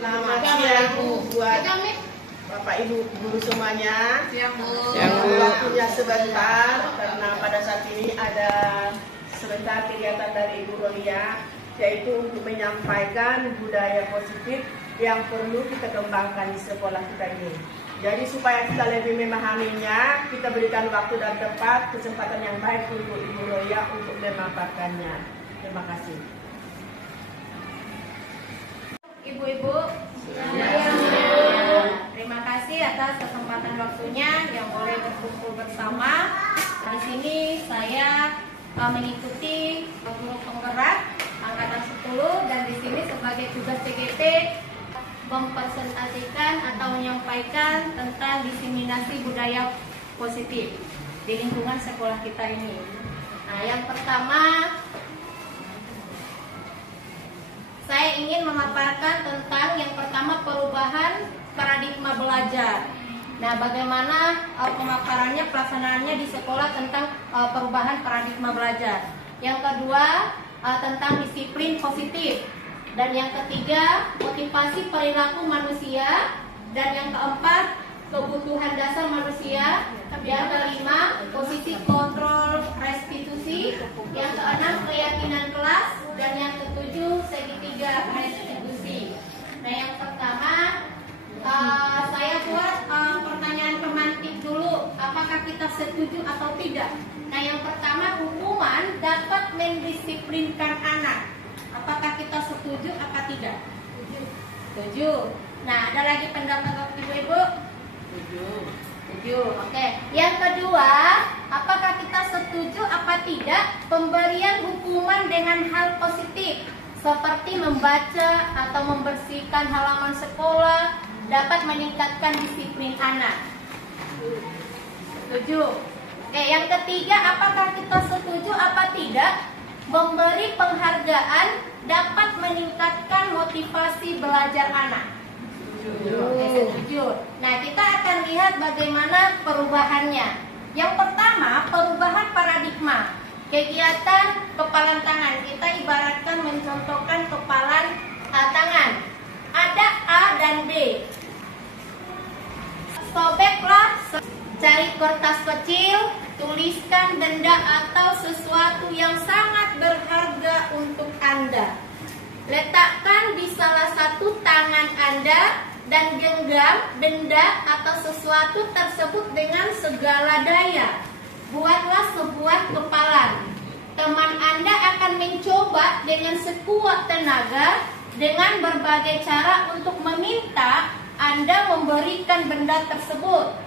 Selamat siang buat Bapak Ibu guru semuanya. Siang Bu. Waktunya sebentar karena pada saat ini ada sebentar kegiatan dari Ibu Rolia, yaitu untuk menyampaikan budaya positif yang perlu kita kembangkan di sekolah kita ini. Jadi supaya kita lebih memahaminya, kita berikan waktu dan tempat, kesempatan yang baik untuk Ibu Rolia untuk memaparkannya. Terima kasih. Ibu-ibu, terima kasih atas kesempatan waktunya yang boleh berkumpul bersama. Di sini saya mengikuti guru penggerak angkatan 10 dan di sini sebagai tugas CGT mempresentasikan atau menyampaikan tentang diseminasi budaya positif di lingkungan sekolah kita ini. Nah, yang pertama saya ingin memaparkan tentang yang pertama perubahan paradigma belajar. Nah, bagaimana pemaparannya, pelaksanaannya di sekolah tentang perubahan paradigma belajar. Yang kedua tentang disiplin positif. Dan yang ketiga motivasi perilaku manusia. Dan yang keempat kebutuhan dasar manusia. Yang kelima posisi kontrol restitusi. Yang keenam keyakinan kelas. Dan yang ketujuh segitiga restitusi. Nah, yang pertama saya buat pertanyaan pemantik dulu. Apakah kita setuju atau tidak? Nah, yang pertama, hukuman dapat mendisiplinkan anak. Apakah kita setuju atau tidak? Setuju. Nah, ada lagi pendapat ibu-ibu? Setuju. Oke. Yang kedua, apakah kita setuju apa tidak pemberian hukuman dengan hal positif seperti membaca atau membersihkan halaman sekolah dapat meningkatkan disiplin anak? Setuju. Oke, yang ketiga, apakah kita setuju apa tidak memberi penghargaan dapat meningkatkan motivasi belajar anak? Oke, setuju. Nah, kita akan lihat bagaimana perubahannya. Yang pertama, perubahan paradigma. Kegiatan kepalan tangan. Kita ibaratkan mencontohkan kepalan tangan. Ada A dan B. Sobeklah, cari kertas kecil, tuliskan benda atau sesuatu yang sangat berharga untuk Anda. Letakkan di salah satu tangan Anda dan genggam benda atau sesuatu tersebut dengan segala daya. Buatlah sebuah kepalan. Teman Anda akan mencoba dengan sekuat tenaga dengan berbagai cara untuk meminta Anda memberikan benda tersebut.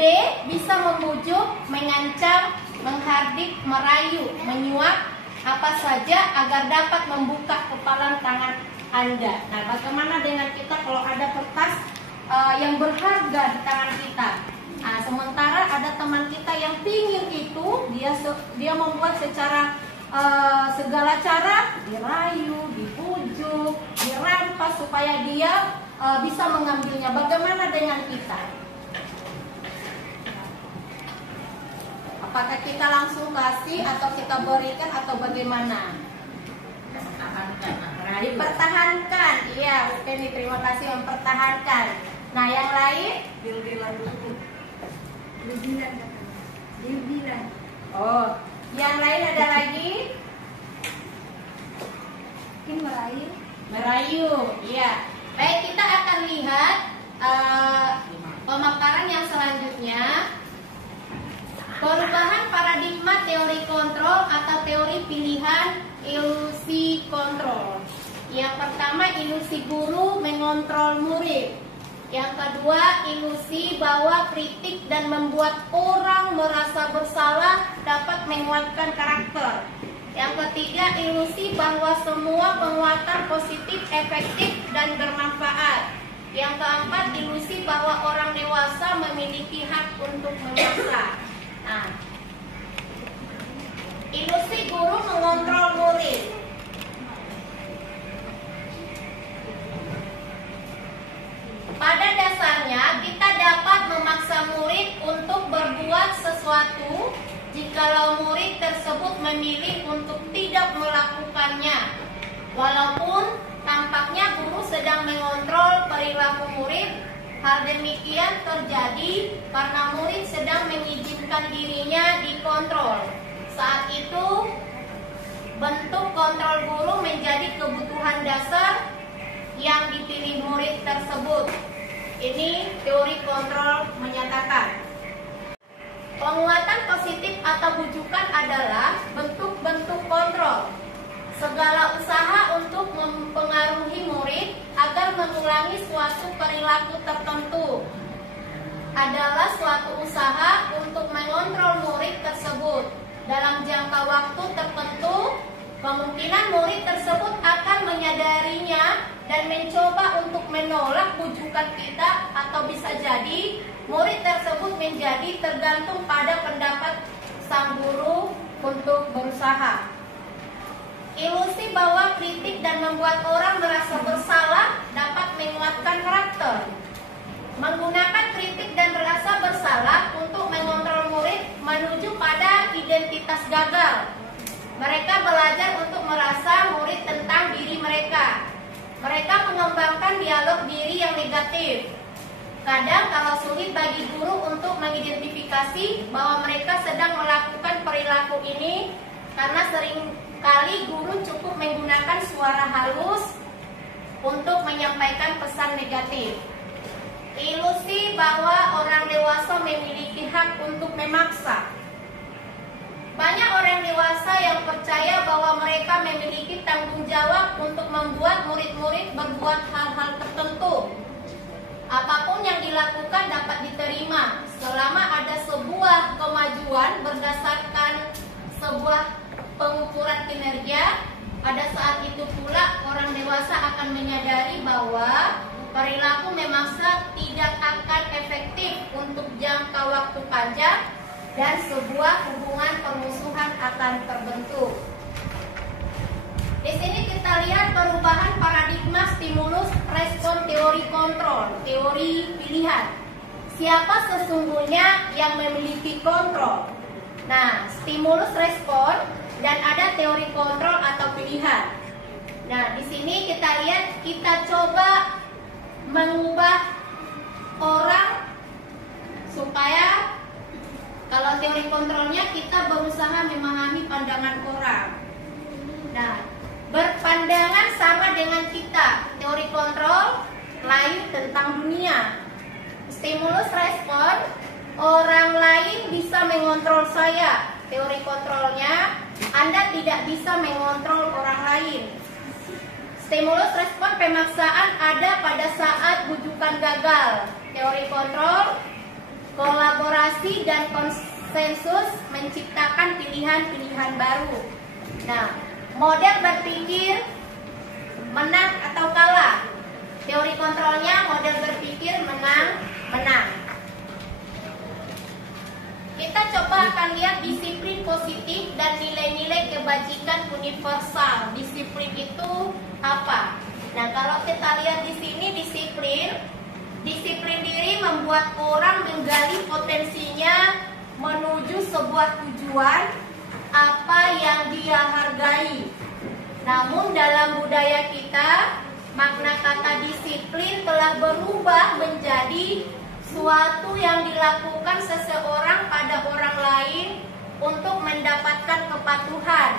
B. Bisa membujuk, mengancam, menghardik, merayu, menyuap, apa saja agar dapat membuka kepalan tangan Anda. Nah, bagaimana dengan kita kalau ada kertas yang berharga di tangan kita? Nah, sementara ada teman kita yang pingin itu, dia membuat secara segala cara, dirayu, dibujuk, dirampas supaya dia bisa mengambilnya. Bagaimana dengan kita? Apakah kita langsung kasih atau kita berikan atau bagaimana? Dipertahankan. Iya, oke nih, terima kasih, mempertahankan. Nah, yang lain? Oh, yang lain ada lagi? Mungkin merayu. Iya. Baik, kita akan lihat pemaparan yang selanjutnya. Perubahan paradigma teori kontrol atau teori pilihan ilusi kontrol. Yang pertama, ilusi guru mengontrol murid. Yang kedua, ilusi bahwa kritik dan membuat orang merasa bersalah dapat menguatkan karakter. Yang ketiga, ilusi bahwa semua penguatan positif, efektif, dan bermanfaat. Yang keempat, ilusi bahwa orang dewasa memiliki hak untuk memaksa. Nah, ilusi guru mengontrol murid. Pada dasarnya kita dapat memaksa murid untuk berbuat sesuatu jikalau murid tersebut memilih untuk tidak melakukannya. Walaupun tampaknya guru sedang mengontrol Hal demikian terjadi karena murid sedang mengizinkan dirinya dikontrol. Saat itu, bentuk kontrol guru menjadi kebutuhan dasar yang dipilih murid tersebut. Ini teori kontrol menyatakan. Penguatan positif atau bujukan adalah bentuk-bentuk kontrol. Segala usaha untuk mempengaruhi murid agar mengulangi suatu perilaku tertentu adalah suatu usaha untuk mengontrol murid tersebut. Dalam jangka waktu tertentu, kemungkinan murid tersebut akan menyadarinya dan mencoba untuk menolak bujukan kita, atau bisa jadi murid tersebut menjadi tergantung pada pendapat sang guru untuk berusaha. Ilusi bahwa kritik dan membuat orang merasa bersalah dapat menguatkan karakter. Menggunakan kritik dan rasa bersalah untuk mengontrol murid menuju pada identitas gagal. Mereka belajar untuk merasa murid tentang diri mereka. Mereka mengembangkan dialog diri yang negatif. Kadang kalau sulit bagi guru untuk mengidentifikasi bahwa mereka sedang melakukan perilaku ini, karena seringkali guru cukup menggunakan suara halus untuk menyampaikan pesan negatif. Ilusi bahwa orang dewasa memiliki hak untuk memaksa. Banyak orang dewasa yang percaya bahwa mereka memiliki tanggung jawab untuk membuat murid-murid berbuat hal-hal tertentu. Apapun yang dilakukan dapat diterima selama ada sebuah kemajuan berdasarkan sebuah pengukuran kinerja. Pada saat itu pula orang dewasa akan menyadari bahwa perilaku memaksa tidak akan efektif untuk jangka waktu panjang dan sebuah hubungan permusuhan akan terbentuk. Di sini kita lihat perubahan paradigma stimulus respon teori kontrol, teori pilihan. Siapa sesungguhnya yang memiliki kontrol? Nah, stimulus respon dan ada teori kontrol atau pilihan. Nah, di sini kita lihat, kita coba mengubah orang supaya kalau teori kontrolnya kita berusaha memahami pandangan orang. Nah, berpandangan sama dengan kita. Teori kontrol lain tentang dunia. Stimulus respon, orang lain bisa mengontrol saya. Teori kontrolnya, Anda tidak bisa mengontrol orang lain. Stimulus respon pemaksaan ada pada saat bujukan gagal. Teori kontrol, kolaborasi dan konsensus menciptakan pilihan-pilihan baru. Nah, model berpikir menang atau kalah. Teori kontrolnya model berpikir menang. Kita coba akan lihat disiplin positif dan nilai-nilai kebajikan universal. Disiplin itu apa? Nah, kalau kita lihat di sini disiplin diri membuat orang menggali potensinya menuju sebuah tujuan apa yang dia hargai. Namun dalam budaya kita, makna kata disiplin telah berubah menjadi suatu yang dilakukan seseorang pada orang lain untuk mendapatkan kepatuhan.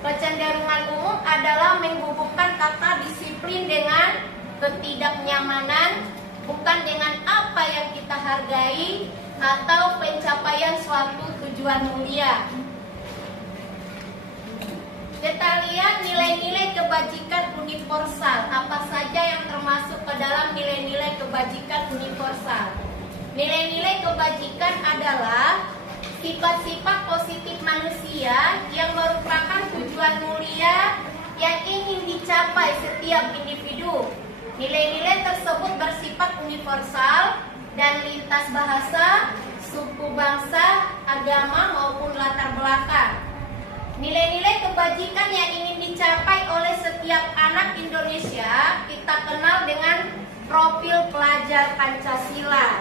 Kecenderungan umum adalah menghubungkan kata disiplin dengan ketidaknyamanan, bukan dengan apa yang kita hargai atau pencapaian suatu tujuan mulia. Kita lihat nilai-nilai kebajikan universal. Apa saja yang termasuk ke dalam nilai-nilai kebajikan universal? Nilai-nilai kebajikan adalah sifat-sifat positif manusia yang merupakan tujuan mulia yang ingin dicapai setiap individu. Nilai-nilai tersebut bersifat universal dan lintas bahasa, suku bangsa, agama maupun latar belakang. Nilai-nilai kebajikan yang ingin dicapai oleh setiap anak Indonesia kita kenal dengan profil pelajar Pancasila.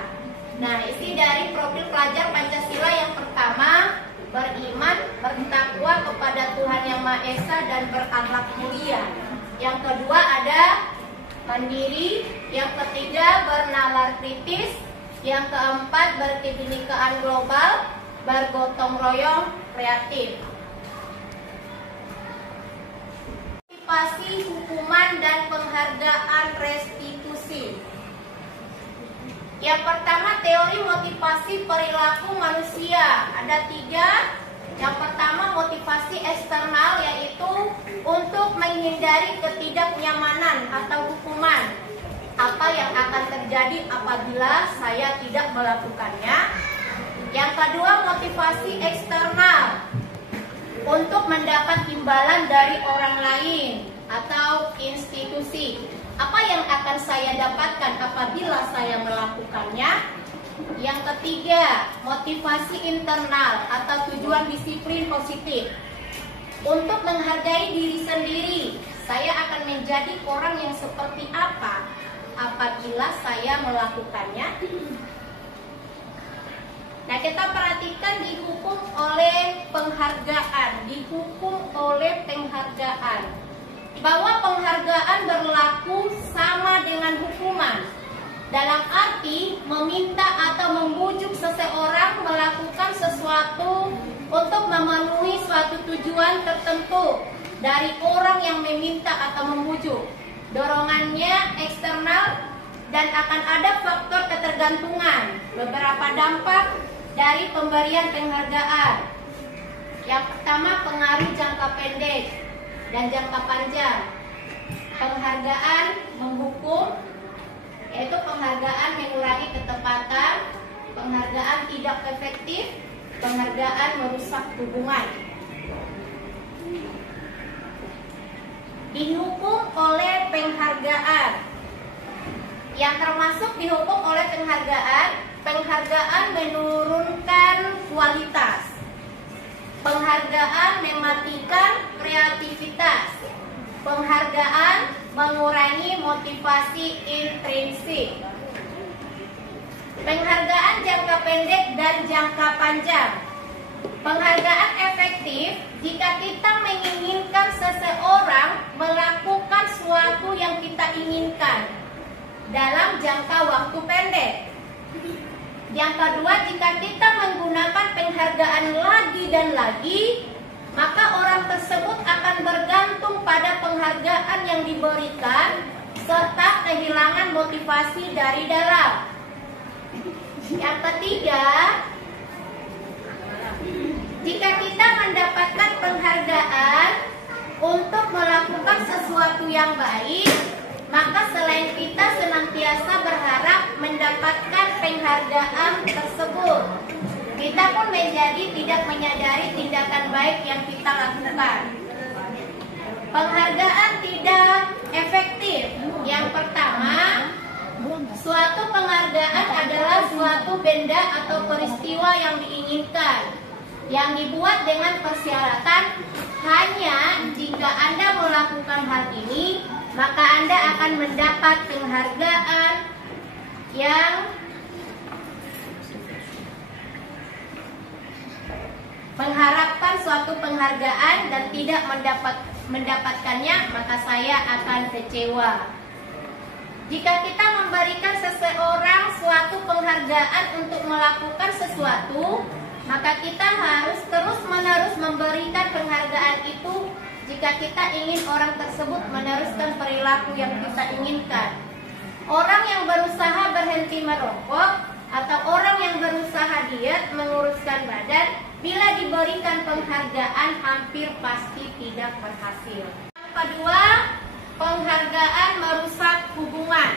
Nah, isi dari profil pelajar Pancasila yang pertama, beriman, bertakwa kepada Tuhan Yang Maha Esa dan berakhlak mulia. Yang kedua ada mandiri, yang ketiga bernalar kritis, yang keempat berkebinekaan global, bergotong royong kreatif. Motivasi hukuman dan penghargaan restitusi. Yang pertama, teori motivasi perilaku manusia. Ada 3. Yang pertama, motivasi eksternal, yaitu untuk menghindari ketidaknyamanan atau hukuman. Apa yang akan terjadi apabila saya tidak melakukannya. Yang kedua, motivasi eksternal, untuk mendapat imbalan dari orang lain atau institusi. Apa yang akan saya dapatkan apabila saya melakukannya? Yang ketiga, motivasi internal atau tujuan disiplin positif, untuk menghargai diri sendiri. Saya akan menjadi orang yang seperti apa apabila saya melakukannya. Nah, kita perhatikan dihukum oleh penghargaan, bahwa penghargaan berlaku sama dengan hukuman, dalam arti meminta atau membujuk seseorang melakukan sesuatu untuk memenuhi suatu tujuan tertentu dari orang yang meminta atau membujuk. Dorongannya eksternal dan akan ada faktor ketergantungan. Beberapa dampak dari pemberian penghargaan. Yang pertama, pengaruh jangka pendek dan jangka panjang. Penghargaan menghukum, yaitu penghargaan mengurangi ketepatan, penghargaan tidak efektif, penghargaan merusak hubungan. Dihukum oleh penghargaan. Yang termasuk dihukum oleh penghargaan menurunkan kualitas. Penghargaan mematikan kreativitas. Penghargaan mengurangi motivasi intrinsik. Penghargaan jangka pendek dan jangka panjang. Penghargaan efektif jika kita menginginkan seseorang melakukan sesuatu yang kita inginkan dalam jangka waktu pendek. Yang kedua, jika kita menggunakan penghargaan lagi dan lagi, maka orang tersebut akan bergantung pada penghargaan yang diberikan serta kehilangan motivasi dari dalam. Yang ketiga, jika kita mendapatkan penghargaan untuk melakukan sesuatu yang baik, maka selain kita senantiasa berharap mendapatkan penghargaan tersebut, kita pun menjadi tidak menyadari tindakan baik yang kita lakukan. Penghargaan tidak efektif. Yang pertama, suatu penghargaan adalah suatu benda atau peristiwa yang diinginkan, yang dibuat dengan persyaratan hanya jika Anda melakukan hal ini, maka Anda akan mendapat penghargaan yang mengharapkan suatu penghargaan dan tidak mendapatkannya, maka saya akan kecewa. Jika kita memberikan seseorang suatu penghargaan untuk melakukan sesuatu, maka kita harus terus-menerus memberikan penghargaan itu jika kita ingin orang tersebut meneruskan perilaku yang kita inginkan. Orang yang berusaha berhenti merokok atau orang yang berusaha diet menguruskan badan, bila diberikan penghargaan hampir pasti tidak berhasil. Yang kedua, penghargaan merusak hubungan.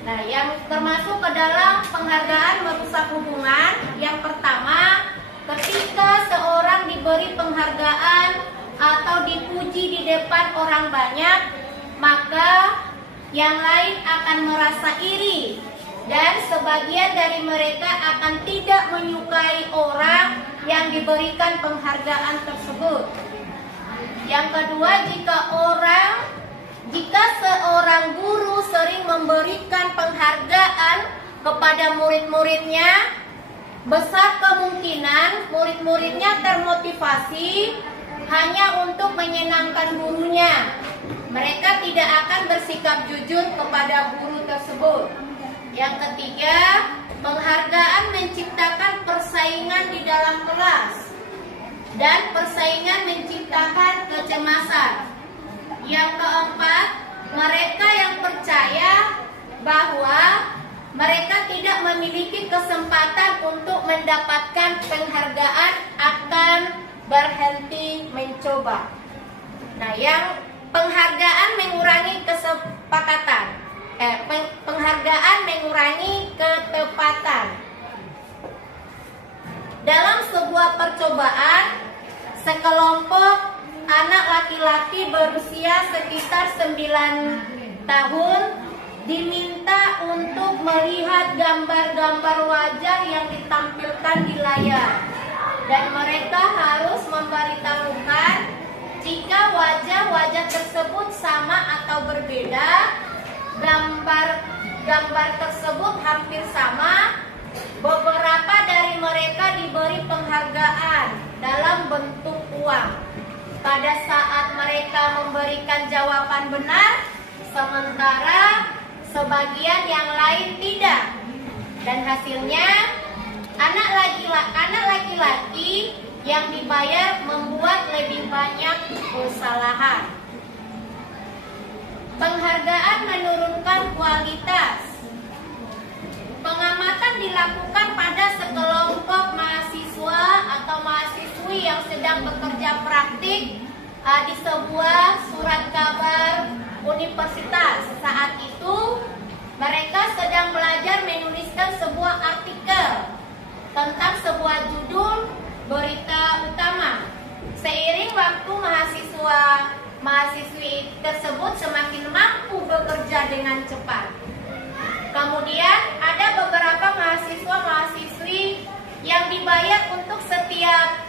Nah, yang termasuk ke dalam penghargaan merusak hubungan, yang pertama, ketika seorang diberi penghargaan atau dipuji di depan orang banyak, maka yang lain akan merasa iri dan sebagian dari mereka akan tidak menyukai orang yang diberikan penghargaan tersebut. Yang kedua, jika seorang guru sering memberikan penghargaan kepada murid-muridnya, besar kemungkinan murid-muridnya termotivasi hanya untuk menyenangkan gurunya mereka tidak akan bersikap jujur kepada guru tersebut. Yang ketiga, penghargaan menciptakan persaingan di dalam kelas dan persaingan menciptakan kecemasan. Yang keempat, mereka yang percaya bahwa mereka tidak memiliki kesempatan untuk mendapatkan penghargaan akan berhenti mencoba. Nah, yang penghargaan mengurangi kesepakatan, penghargaan mengurangi ketepatan. Dalam sebuah percobaan, sekelompok anak laki-laki berusia sekitar 9 tahun diminta untuk melihat gambar-gambar wajah yang ditampilkan di layar, dan mereka harus memberitahukan jika wajah-wajah tersebut sama atau berbeda, gambar tersebut hampir sama. Beberapa dari mereka diberi penghargaan dalam bentuk uang pada saat mereka memberikan jawaban benar, sementara sebagian yang lain tidak. Dan hasilnya, anak laki-laki yang dibayar membuat lebih banyak kesalahan. Penghargaan menurunkan kualitas. Pengamatan dilakukan pada sekelompok mahasiswa atau mahasiswi yang sedang bekerja praktik di sebuah surat kabar universitas. Saat itu mereka sedang belajar menuliskan sebuah artikel tentang sebuah judul berita utama. Seiring waktu, mahasiswi tersebut semakin mampu bekerja dengan cepat. Kemudian ada beberapa mahasiswa-mahasiswi yang dibayar untuk setiap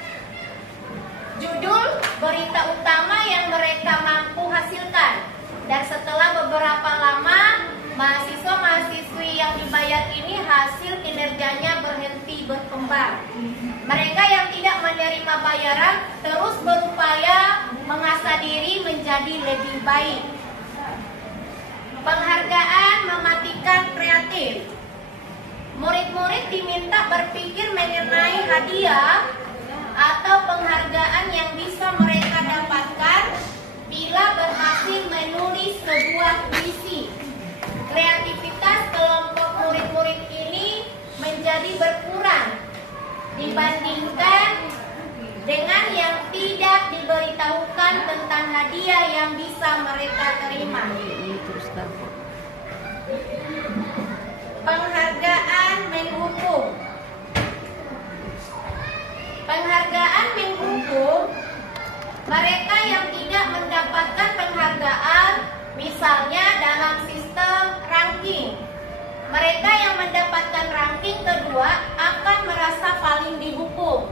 judul berita utama yang mereka mampu hasilkan. Dan setelah beberapa lama, mahasiswa-mahasiswi yang dibayar ini hasil kinerjanya berhenti berkembang. Mereka yang tidak menerima bayaran terus berupaya mengasah diri menjadi lebih baik. Penghargaan mematikan kreatif. Murid-murid diminta berpikir mengenai hadiah atau penghargaan yang bisa mereka dapatkan bila berhasil menulis sebuah puisi. Kreativitas kelompok murid-murid ini menjadi berkurang dibandingkan dengan yang tidak diberitahukan tentang hadiah yang bisa mereka terima. Penghargaan menghukum. Penghargaan menghukum mereka yang tidak mendapatkan penghargaan, misalnya dalam sistem ranking. Mereka yang mendapatkan ranking kedua akan merasa paling dihukum.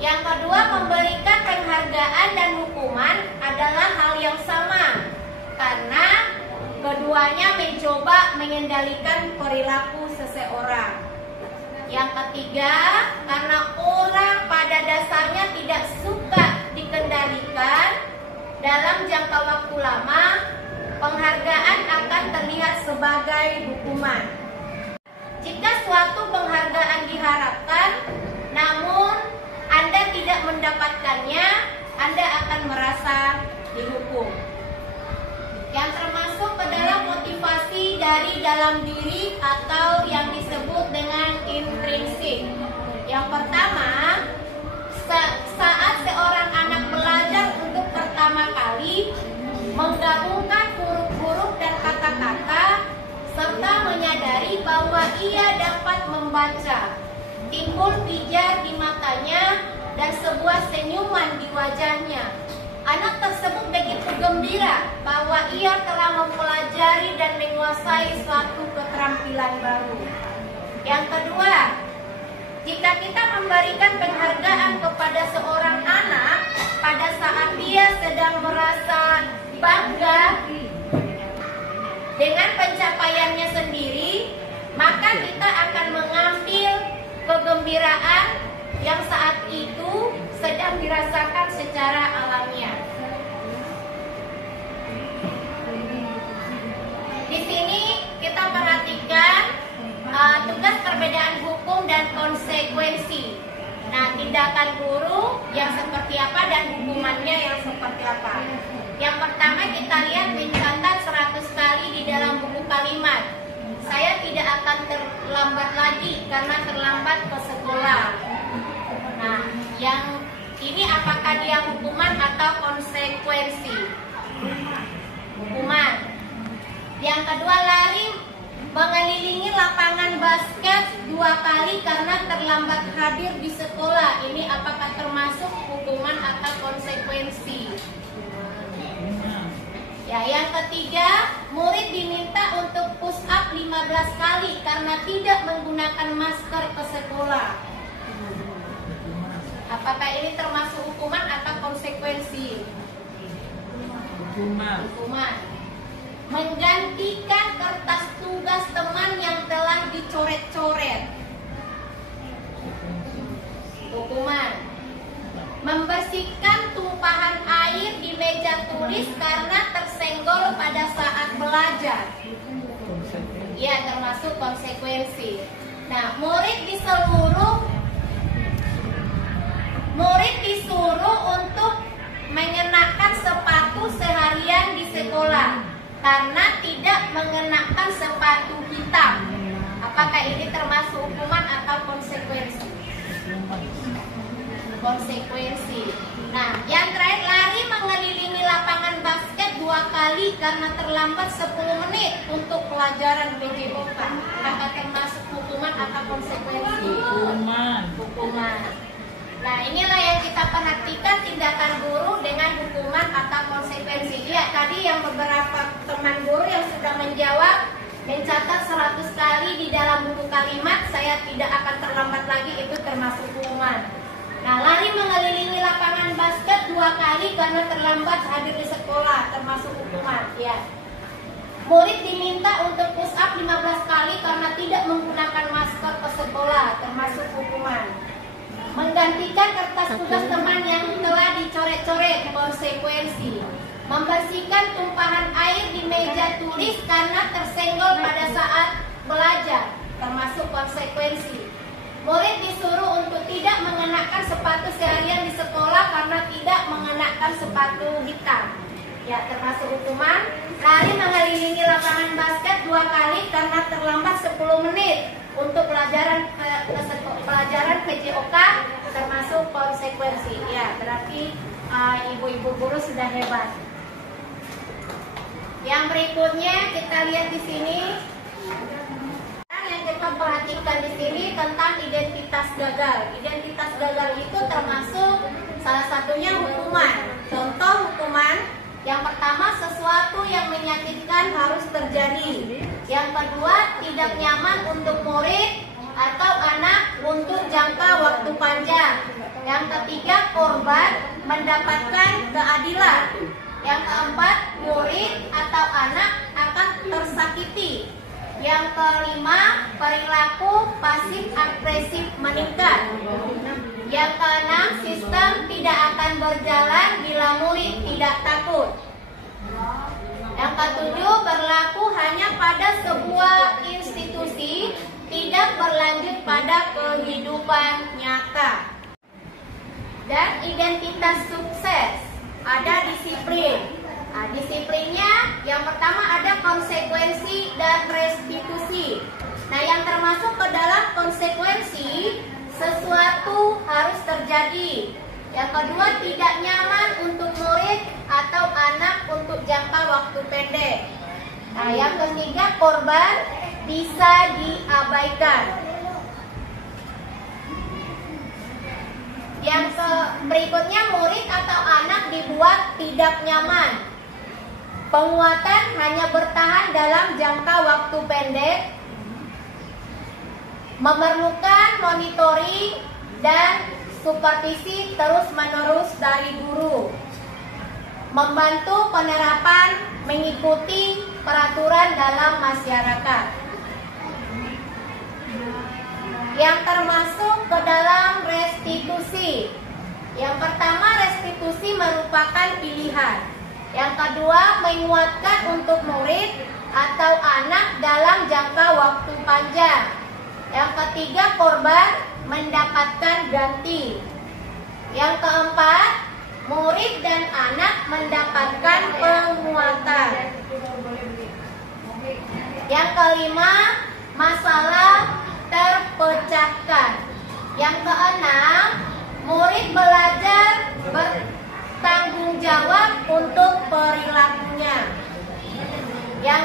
Yang kedua, memberikan penghargaan dan hukuman adalah hal yang sama, karena keduanya mencoba mengendalikan perilaku seseorang. Yang ketiga, karena orang pada dasarnya tidak suka dikendalikan dalam jangka waktu lama, penghargaan akan terlihat sebagai hukuman. Jika suatu penghargaan diharapkan, namun Anda tidak mendapatkannya, Anda akan merasa dihukum. Yang termasuk ke dalam motivasi dari dalam diri atau yang disebut dengan intrinsik. Yang pertama, saat seorang anak belajar untuk pertama kali, menggabungkan huruf-huruf dan kata-kata, serta menyadari bahwa ia dapat membaca, timbul pijar di matanya dan sebuah senyuman di wajahnya. Anak tersebut begitu gembira bahwa ia telah mempelajari dan menguasai suatu keterampilan baru. Yang kedua, jika kita memberikan penghargaan kepada seorang anak pada saat dia sedang merasa bangga dengan pencapaiannya sendiri, maka kita akan mengambil kegembiraan yang saat itu sedang dirasakan secara alamiah. perbedaan hukum dan konsekuensi. Nah, tindakan guru yang seperti apa dan hukumannya yang seperti apa. Yang pertama kita lihat mencatat 100 kali di dalam buku kalimat. Saya tidak akan terlambat lagi karena terlambat ke sekolah. Nah, yang ini apakah dia hukuman atau konsekuensi? Hukuman. Yang kedua, lari mengelilingi lapangan basket 2 kali karena terlambat hadir di sekolah. Ini apakah termasuk hukuman atau konsekuensi? Ya, yang ketiga, murid diminta untuk push up 15 kali karena tidak menggunakan masker ke sekolah. Apakah ini termasuk hukuman atau konsekuensi? Hukuman. Menggantikan kertas tugas teman yang telah dicoret-coret. Hukuman. Membersihkan tumpahan air di meja tulis karena tersenggol pada saat belajar. Ya, termasuk konsekuensi. Nah, murid disuruh untuk mengenakan sepatu seharian di sekolah karena tidak mengenakan sepatu hitam. Apakah ini termasuk hukuman atau konsekuensi? Konsekuensi. Nah, yang terakhir, lari mengelilingi lapangan basket 2 kali karena terlambat 10 menit untuk pelajaran PJOK. Apakah termasuk hukuman atau konsekuensi? Hukuman. Nah, inilah yang kita perhatikan tindakan guru dengan hukuman atau konsekuensi. Ya, tadi yang beberapa teman guru yang sudah menjawab mencatat 100 kali di dalam buku kalimat, saya tidak akan terlambat lagi, itu termasuk hukuman. Nah, lari mengelilingi lapangan basket 2 kali karena terlambat hadir di sekolah, termasuk hukuman. Ya. Murid diminta untuk push up 15 kali karena tidak menggunakan masker ke sekolah, termasuk hukuman. Menggantikan kertas tugas teman yang telah dicoret-coret, konsekuensi. Membersihkan tumpahan air di meja tulis karena tersenggol pada saat belajar, termasuk konsekuensi. Murid disuruh untuk tidak mengenakan sepatu seharian di sekolah karena tidak mengenakan sepatu hitam. Ya, termasuk hukuman. Lari mengelilingi lapangan basket 2 kali karena terlambat 10 menit untuk pelajaran PJOK, termasuk konsekuensi. Ya, berarti ibu-ibu guru sudah hebat. Yang berikutnya kita lihat di sini. Yang kita perhatikan di sini tentang identitas gagal. Identitas gagal itu termasuk salah satunya hukuman. Contoh hukuman, yang pertama, sesuatu yang menyakitkan harus terjadi. Yang kedua, tidak nyaman untuk murid atau anak untuk jangka waktu panjang. Yang ketiga, korban mendapatkan keadilan. Yang keempat, murid atau anak akan tersakiti. Yang kelima, perilaku pasif agresif meningkat. Yang keenam, sistem tidak akan berjalan bila murid tidak takut. Yang ketujuh, berlaku hanya pada sebuah institusi, tidak berlanjut pada kehidupan nyata. Dan identitas sukses, ada disiplin. Nah, disiplinnya yang pertama ada konsekuensi dan restitusi. Nah, yang termasuk ke dalam konsekuensi, sesuatu harus terjadi. Yang kedua, tidak nyaman untuk murid atau anak untuk jangka waktu pendek. Nah, yang ketiga, korban bisa diabaikan. Yang berikutnya, murid atau anak dibuat tidak nyaman. Penguatan hanya bertahan dalam jangka waktu pendek, memerlukan monitoring dan supervisi terus-menerus dari guru, membantu penerapan mengikuti peraturan dalam masyarakat. Yang termasuk ke dalam restitusi. Yang pertama, restitusi merupakan pilihan. Yang kedua, menguatkan untuk murid atau anak dalam jangka waktu panjang. Yang ketiga, korban mendapatkan ganti. Yang keempat, murid dan anak mendapatkan penguatan. Yang kelima, masalah terpecahkan. Yang keenam, murid belajar bertanggung jawab untuk perilakunya. Yang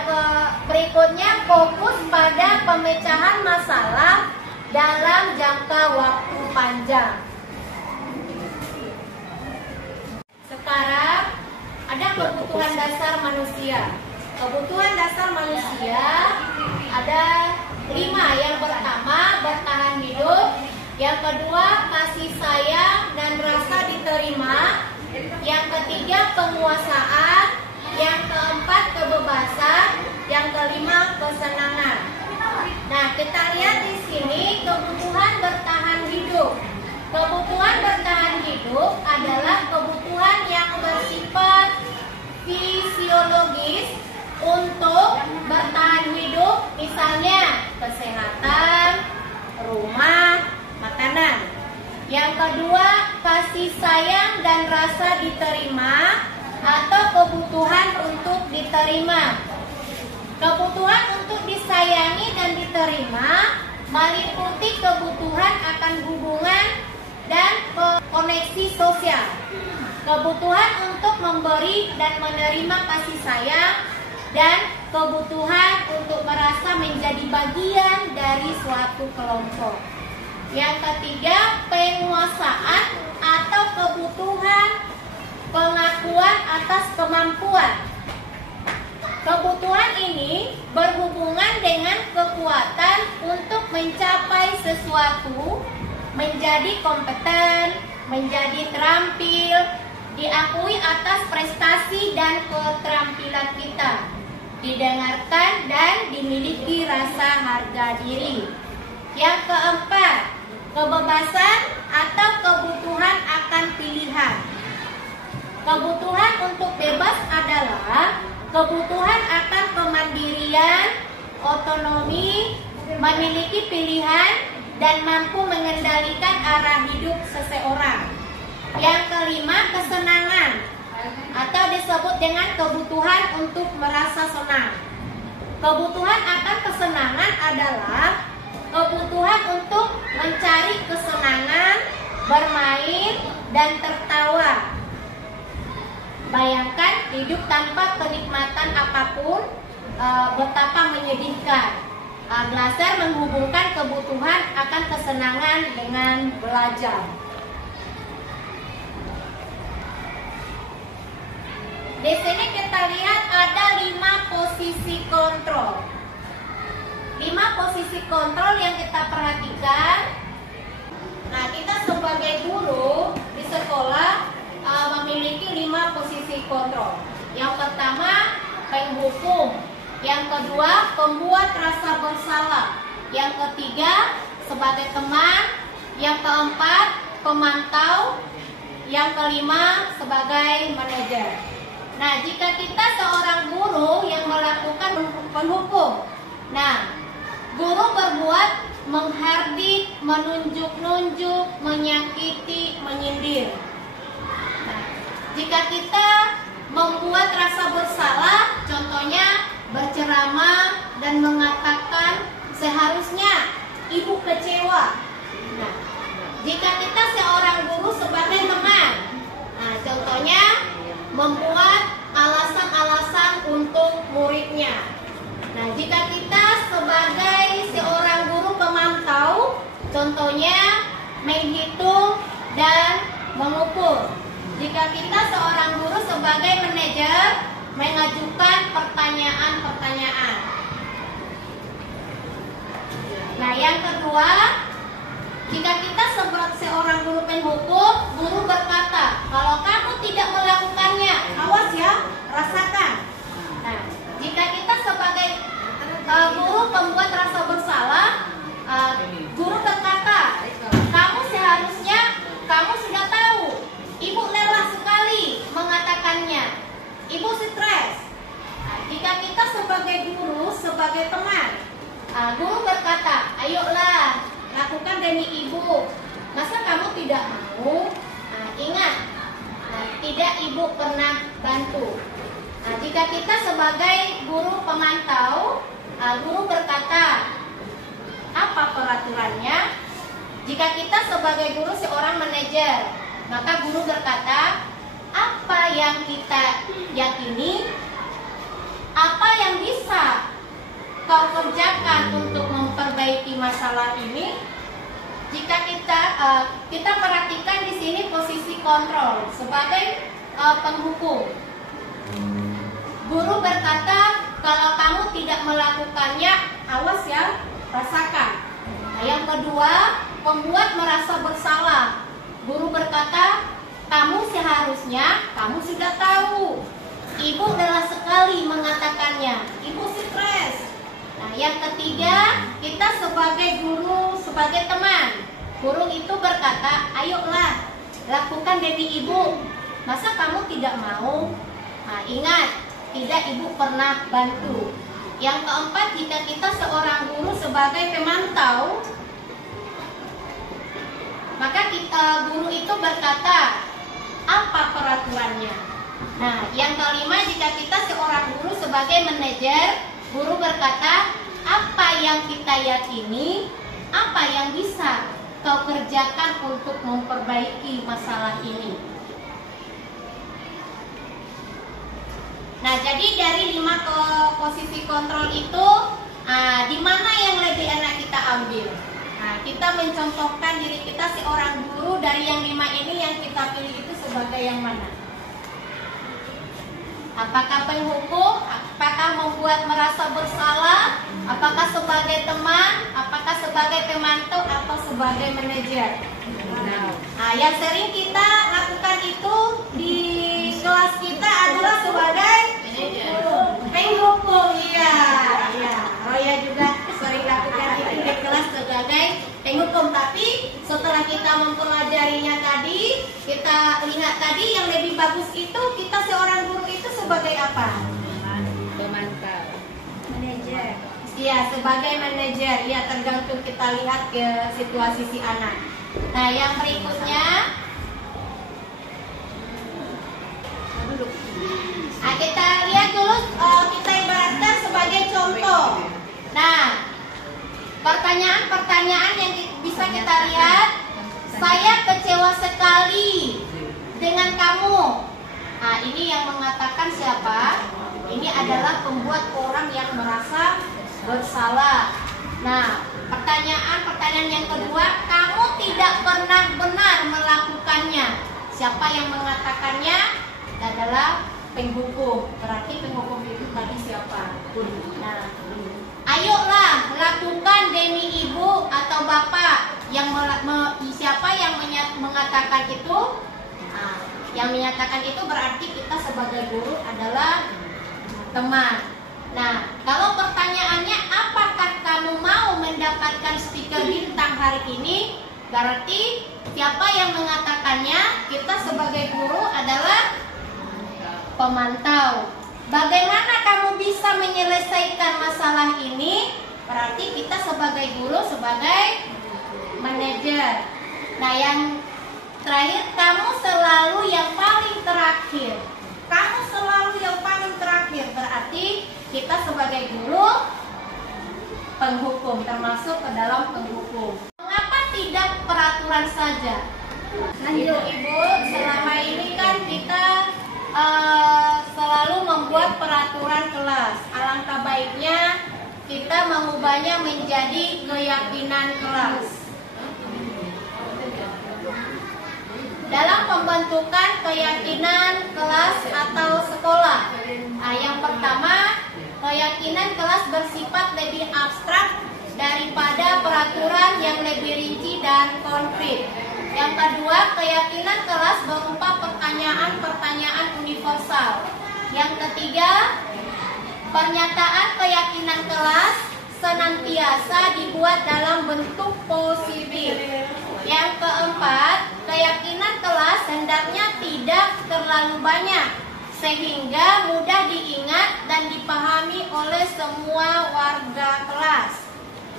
berikutnya, fokus pada pemecahan masalah dalam jangka waktu panjang. Sekarang ada kebutuhan dasar manusia. Kebutuhan dasar manusia ada 5. Yang pertama, bertahan hidup. Yang kedua, kasih sayang dan rasa diterima. Yang ketiga, penguasaan. Yang keempat, kebebasan. Yang kelima, kesenangan. Nah, kita lihat di sini kebutuhan bertahan hidup. Kebutuhan bertahan hidup adalah kebutuhan yang bersifat fisiologis untuk bertahan hidup, misalnya kesehatan, rumah, makanan. Yang kedua, kasih sayang dan rasa diterima atau kebutuhan untuk diterima. Kebutuhan untuk disayangi dan diterima meliputi kebutuhan akan hubungan dan koneksi sosial. Kebutuhan untuk memberi dan menerima kasih sayang, dan kebutuhan untuk merasa menjadi bagian dari suatu kelompok. Yang ketiga, penguasaan atau kebutuhan pengakuan atas kemampuan. Kebutuhan ini berhubungan dengan kekuatan untuk mencapai sesuatu, menjadi kompeten, menjadi terampil, diakui atas prestasi dan keterampilan kita, didengarkan dan dimiliki rasa harga diri. Yang keempat, kebebasan atau kebutuhan akan pilihan. Kebutuhan untuk bebas adalah kebutuhan akan kemandirian, otonomi, memiliki pilihan, dan mampu mengendalikan arah hidup seseorang. Yang kelima, kesenangan atau disebut dengan kebutuhan untuk merasa senang. Kebutuhan akan kesenangan adalah kebutuhan untuk mencari kesenangan, bermain, dan tertawa. Bayangkan hidup tanpa kenikmatan apapun, betapa menyedihkan. Glaser menghubungkan kebutuhan akan kesenangan dengan belajar. Di sini kita lihat ada 5 posisi kontrol. 5 posisi kontrol yang kita perhatikan. Nah, kita sebagai guru di sekolah memiliki 5 posisi kontrol. Yang pertama, penghukum. Yang kedua, pembuat rasa bersalah. Yang ketiga, sebagai teman. Yang keempat, pemantau. Yang kelima, sebagai manajer. Nah, jika kita seorang guru yang melakukan penghukum, nah, guru berbuat menghardik, menunjuk-nunjuk, menyakiti, menyindir. Nah, jika kita membuat rasa bersalah, contohnya berceramah dan mengatakan seharusnya ibu kecewa. Nah, jika kita seorang guru sebagai teman, nah, contohnya membuat alasan-alasan untuk muridnya. Nah, jika kita sebagai seorang guru pemantau, contohnya menghitung dan mengukur. Jika kita seorang guru sebagai manajer, mengajukan pertanyaan-pertanyaan. Nah, yang kedua, jika kita seorang guru penghukum, guru berkata, kalau kamu tidak melakukannya, awas ya, rasakan. Nah, jika kita sebagai guru pembuat rasa bersalah, guru berkata, kamu seharusnya, kamu sudah tahu, ibu lelah sekali mengatakannya, ibu stres. Nah, jika kita sebagai guru, sebagai teman, Guru berkata, ayolah lakukan demi ibu. Masa kamu tidak mau? Ingat, tidak ibu pernah bantu. Jika kita sebagai guru pemantau, guru berkata, apa peraturannya? Jika kita sebagai guru seorang manajer, maka guru berkata, apa yang kita yakini, apa yang bisa kau kerjakan untuk memperbaiki masalah ini. Jika kita perhatikan di sini posisi kontrol sebagai penghukum. Guru berkata, kalau kamu tidak melakukannya, awas ya, rasakan. Nah, yang kedua, pembuat merasa bersalah. Guru berkata, kamu seharusnya, kamu sudah tahu. Ibu lelah sekali mengatakannya, ibu stres. Nah, yang ketiga, kita sebagai guru, sebagai teman, guru itu berkata, ayolah, lakukan demi ibu. Masa kamu tidak mau? Nah, ingat, tidak ibu pernah bantu. Yang keempat, jika kita seorang guru sebagai pemantau, maka guru itu berkata, apa peraturannya? Nah, yang kelima, jika kita seorang guru sebagai manajer, guru berkata, apa yang kita yakini, apa yang bisa kau kerjakan untuk memperbaiki masalah ini. Nah, jadi dari 5 posisi kontrol itu, di mana yang lebih enak kita ambil? Nah, kita mencontohkan diri kita seorang guru dari yang 5 ini, yang kita pilih itu sebagai yang mana? Apakah penghukum? Apakah membuat merasa bersalah? Apakah sebagai teman? Apakah sebagai pemantau? Atau sebagai manajer? Nah, yang sering kita lakukan itu di kelas kita adalah sebagai penghukum. Iya. Roya juga sering lakukan itu di kelas sebagai penghukum. Tapi setelah kita mempelajarinya tadi, kita lihat tadi yang lebih bagus itu kita seorang guru itu sebagai apa? Pemantau. Manajer. Iya, sebagai manajer. Ya, tergantung kita lihat ke situasi si anak. Nah, yang berikutnya, kita lihat dulu, kita ibaratkan sebagai contoh. Nah, pertanyaan-pertanyaan yang bisa kita lihat, saya kecewa sekali dengan kamu. Nah, ini yang mengatakan siapa? Ini adalah pembuat orang yang merasa bersalah. Nah, pertanyaan yang kedua, kamu tidak pernah benar melakukannya. Siapa yang mengatakannya? Adalah penghukum. Berarti penghukum itu tadi siapa? Nah, ayolah lakukan demi ibu atau bapak. Siapa yang mengatakan itu? Nah, yang menyatakan itu berarti kita sebagai guru adalah teman. Nah, kalau pertanyaannya apakah kamu mau mendapatkan stiker bintang hari ini? Berarti siapa yang mengatakannya? Kita sebagai guru adalah pemantau. Bagaimana kamu bisa menyelesaikan masalah ini? Berarti kita sebagai guru, sebagai manajer. Nah, yang terakhir, kamu selalu yang paling terakhir. Kamu selalu yang paling terakhir. Berarti kita sebagai guru, penghukum, termasuk ke dalam penghukum. Mengapa tidak peraturan saja? Nah, ibu-ibu, selama ini kan kita selalu membuat peraturan kelas. Alangkah baiknya kita mengubahnya menjadi keyakinan kelas. Dalam pembentukan keyakinan kelas atau sekolah. Nah, yang pertama, keyakinan kelas bersifat lebih abstrak daripada peraturan yang lebih rinci dan konkret. Yang kedua, keyakinan kelas berupa pertanyaan-pertanyaan universal. Yang ketiga, pernyataan keyakinan kelas senantiasa dibuat dalam bentuk positif. Yang keempat, keyakinan kelas hendaknya tidak terlalu banyak sehingga mudah diingat dan dipahami oleh semua warga kelas.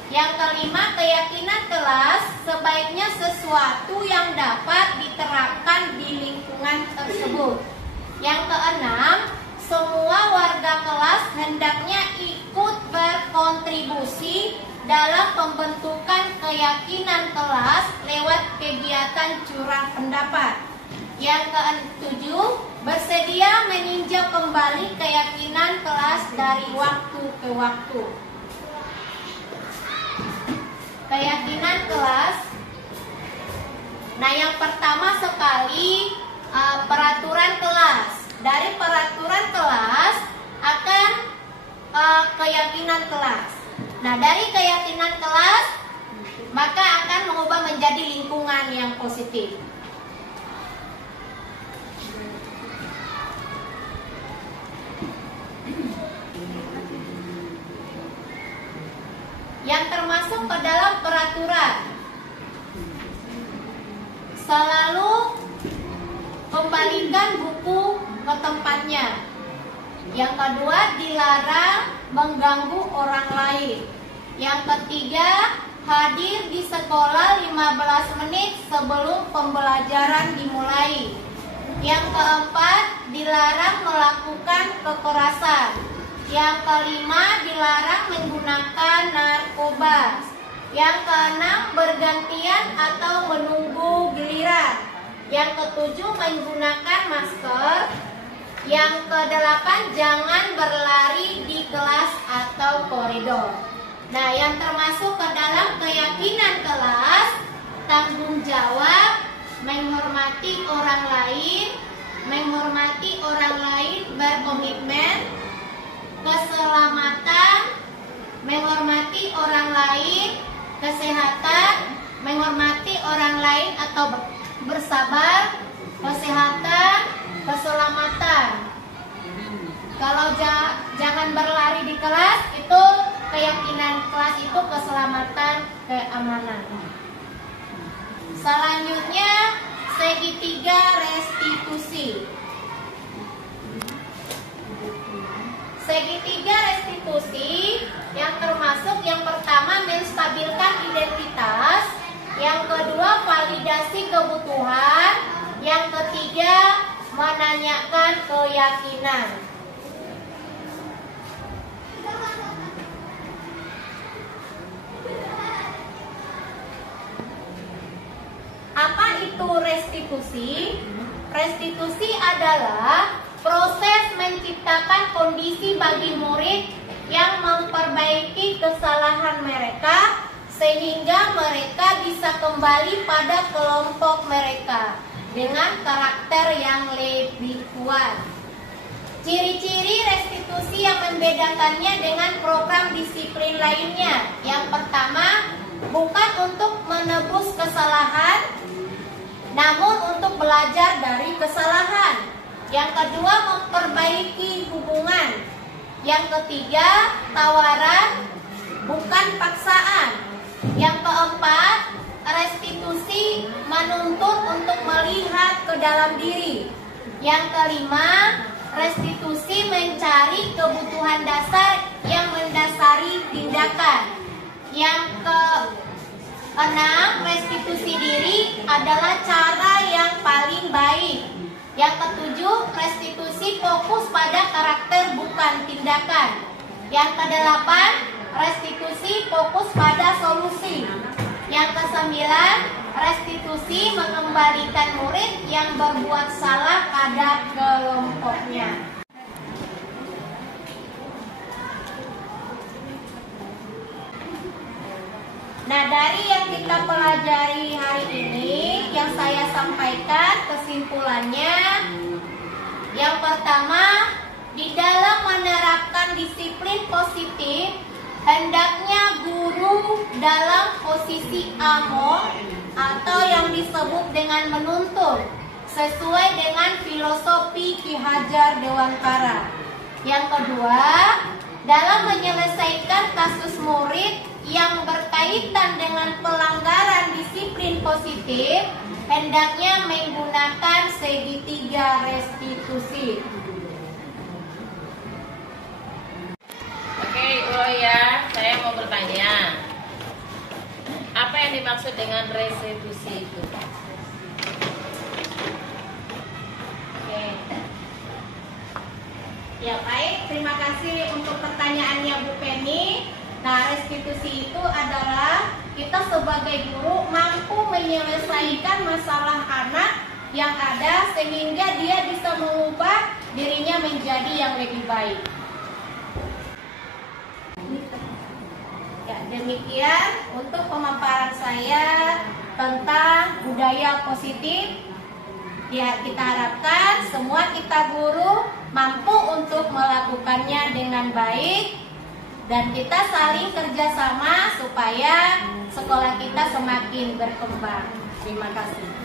Yang kelima, keyakinan kelas sebaiknya sesuatu yang dapat diterapkan di lingkungan tersebut. Yang keenam, semua warga kelas hendaknya ikut berkontribusi dalam pembentukan keyakinan kelas lewat kegiatan curah pendapat. Yang ketujuh, bersedia meninjau kembali keyakinan kelas dari waktu ke waktu. Keyakinan kelas. Nah, yang pertama sekali peraturan kelas. Dari peraturan kelas akan keyakinan kelas. Nah, dari keyakinan kelas maka akan mengubah menjadi lingkungan yang positif. Yang termasuk ke dalam peraturan, selalu kembalikan buku ke tempatnya. Yang kedua, dilarang mengganggu orang lain. Yang ketiga, hadir di sekolah 15 menit sebelum pembelajaran dimulai. Yang keempat, dilarang melakukan kekerasan. Yang kelima, dilarang menggunakan narkoba. Yang keenam, bergantian atau menunggu giliran. Yang ketujuh, menggunakan masker. Yang kedelapan, jangan berlari di kelas atau koridor. Nah, yang termasuk ke dalam keyakinan kelas, tanggung jawab, menghormati orang lain, berkomitmen, keselamatan, menghormati orang lain, kesehatan, menghormati orang lain atau bersabar, kesehatan, keselamatan. Kalau jangan berlari di kelas, itu keyakinan kelas itu keselamatan, keamanan. Selanjutnya, segitiga restitusi. Segitiga restitusi yang termasuk yang pertama menstabilkan identitas, yang kedua validasi kebutuhan, yang ketiga menanyakan keyakinan. Apa itu restitusi? Restitusi adalah proses menciptakan kondisi bagi murid yang memperbaiki kesalahan mereka sehingga mereka bisa kembali pada kelompok mereka dengan karakter yang lebih kuat. Ciri-ciri restitusi yang membedakannya dengan program disiplin lainnya. Yang pertama, bukan untuk menebus kesalahan, namun untuk belajar dari kesalahan. Yang kedua, memperbaiki hubungan. Yang ketiga, tawaran, bukan paksaan. Yang keempat, restitusi menuntut untuk melihat ke dalam diri. Yang kelima, restitusi mencari kebutuhan dasar yang mendasari tindakan. Yang keenam, restitusi diri adalah cara yang paling baik. Yang ketujuh, restitusi fokus pada karakter bukan tindakan. Yang kedelapan, restitusi fokus pada solusi. Yang kesembilan, restitusi mengembalikan murid yang berbuat salah pada kelompoknya. Nah, dari yang kita pelajari hari ini, yang saya sampaikan kesimpulannya, yang pertama, di dalam menerapkan disiplin positif, hendaknya guru dalam posisi among atau yang disebut dengan menuntun, sesuai dengan filosofi Ki Hajar Dewantara. Yang kedua, dalam menyelesaikan kasus murid yang berkaitan dengan pelanggaran disiplin positif, hendaknya menggunakan segitiga restitusi. Oke, Ibu ya, saya mau bertanya. dimaksud dengan restitusi itu? Oke. Ya baik, terima kasih untuk pertanyaannya Bu Penny. Nah, restitusi itu adalah kita sebagai guru mampu menyelesaikan masalah anak yang ada sehingga dia bisa mengubah dirinya menjadi yang lebih baik. Ya, demikian untuk pemaparan saya tentang budaya positif. Ya, kita harapkan semua kita guru mampu untuk melakukannya dengan baik dan kita saling kerjasama supaya sekolah kita semakin berkembang. Terima kasih.